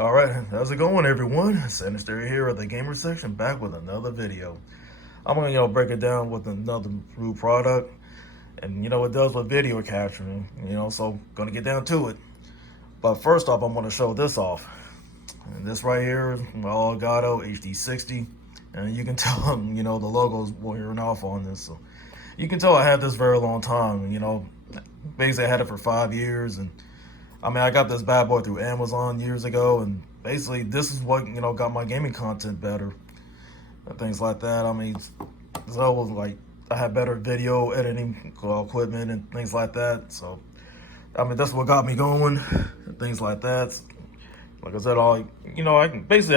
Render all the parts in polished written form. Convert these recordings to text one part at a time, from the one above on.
Alright, how's it going everyone? Sinister here at the gamer section, back with another video. I'm gonna break it down with another new product, and it does with video capturing, so gonna get down to it. But first off, I'm gonna show this off. And this right here is my Elgato HD60, and you can tell the logo's wearing off on this. So you can tell I had this very long time, basically I had it for 5 years. And I got this bad boy through Amazon years ago, and basically this is what got my gaming content better and things like that. So it was like I had better video editing equipment and things like that. So that's what got me going and things like that. Like I said, I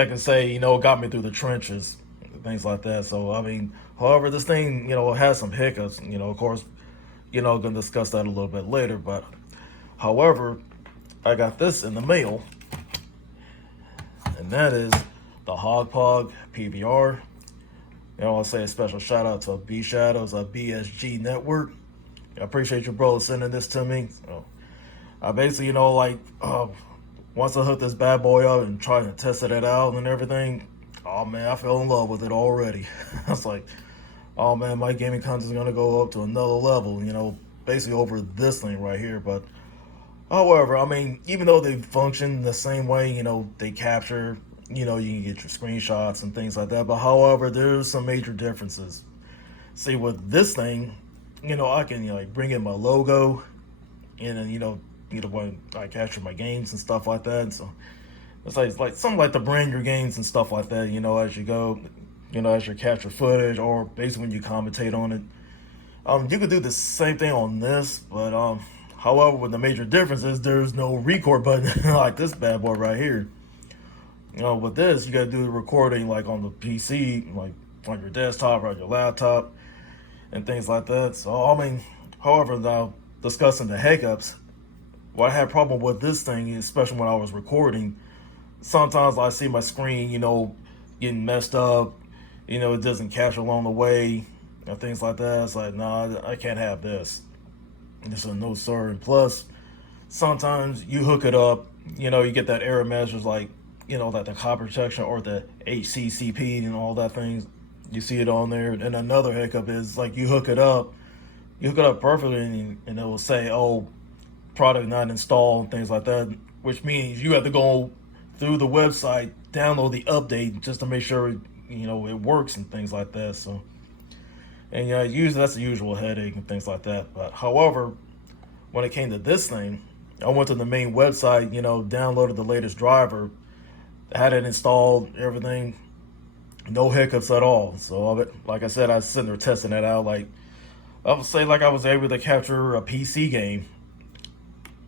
can say it got me through the trenches and things like that. So however, this thing has some hiccups. Of course, gonna discuss that a little bit later. But however, I got this in the mail, and that is the Hauppauge PVR. I'll say a special shout out to B Shadows, a BSG network. I appreciate your bro sending this to me. So I basically, once I hooked this bad boy up and tried to test it out and everything, oh man, I fell in love with it already. I was like, oh man, my gaming content is gonna go up to another level, basically over this thing right here. But however, even though they function the same way, they capture, you can get your screenshots and things like that. But however, there's some major differences. See, with this thing, I can, bring in my logo, and then, when I capture my games and stuff like that. So it's like something like to brand your games and stuff like that, as you go, as you capture footage or basically when you commentate on it. You could do the same thing on this, but however, with the major difference is there's no record button like this bad boy right here. With this, you gotta do the recording like on the PC, like on your desktop or on your laptop and things like that. So however, now discussing the hiccups, what I had problem with this thing, especially when I was recording, sometimes I see my screen, getting messed up, it doesn't capture along the way and things like that. It's like, nah, I can't have this. This is no sir. And plus, sometimes you hook it up, you get that error message like, like the copy protection or the HCCP and all that things. You see it on there. And another hiccup is like you hook it up perfectly, and it will say, oh, product not installed and things like that, which means you have to go through the website, download the update just to make sure it works and things like that. So, and usually that's the usual headache and things like that. But however, when it came to this thing, I went to the main website, downloaded the latest driver, had it installed, everything, no hiccups at all. So like I said, I was sitting there testing it out. Like I would say, like I was able to capture a PC game.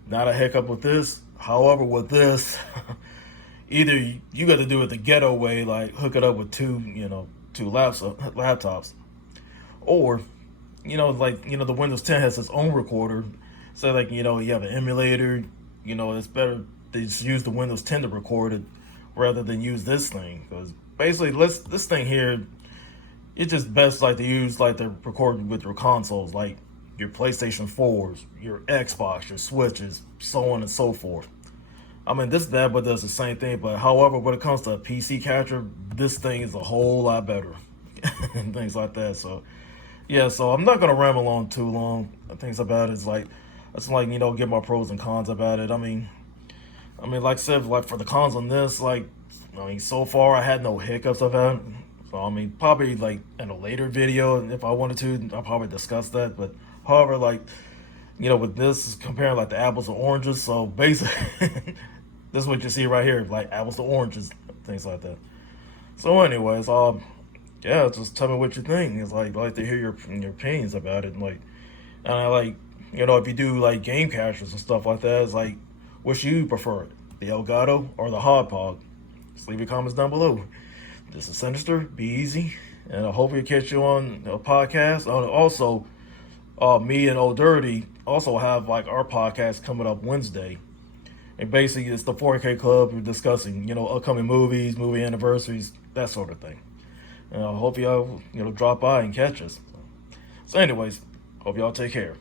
Not a hiccup with this. However, with this, either you got to do it the ghetto way, like hook it up with two laptops, or the Windows 10 has its own recorder. So like you have an emulator. It's better to just use the Windows 10 to record it rather than use this thing, because basically this thing here, it's just best like to use like to record with your consoles, like your PlayStation 4s, your Xbox, your Switches, so on and so forth. This bad boy does the same thing, but however, when it comes to PC capture, this thing is a whole lot better and things like that. So yeah, so I'm not gonna ramble on too long. Things about it is like, it's like get my pros and cons about it. Like I said, like for the cons on this, so far I had no hiccups about it. So probably like in a later video, if I wanted to, I'll probably discuss that. But however, with this, comparing like the apples and oranges. So basically, this is what you see right here, like apples to oranges, things like that. So anyways, yeah, just tell me what you think. It's like I like to hear your opinions about it. And I like, if you do like game captures and stuff like that, it's like, which you prefer, the Elgato or the Hauppauge? Just leave your comments down below. This is Sinister. Be easy, and I hope we catch you on a podcast. Also, me and Old Dirty also have like our podcast coming up Wednesday, and basically it's the 4K Club. We're discussing upcoming movies, movie anniversaries, that sort of thing. And I hope y'all drop by and catch us. So anyways, hope y'all take care.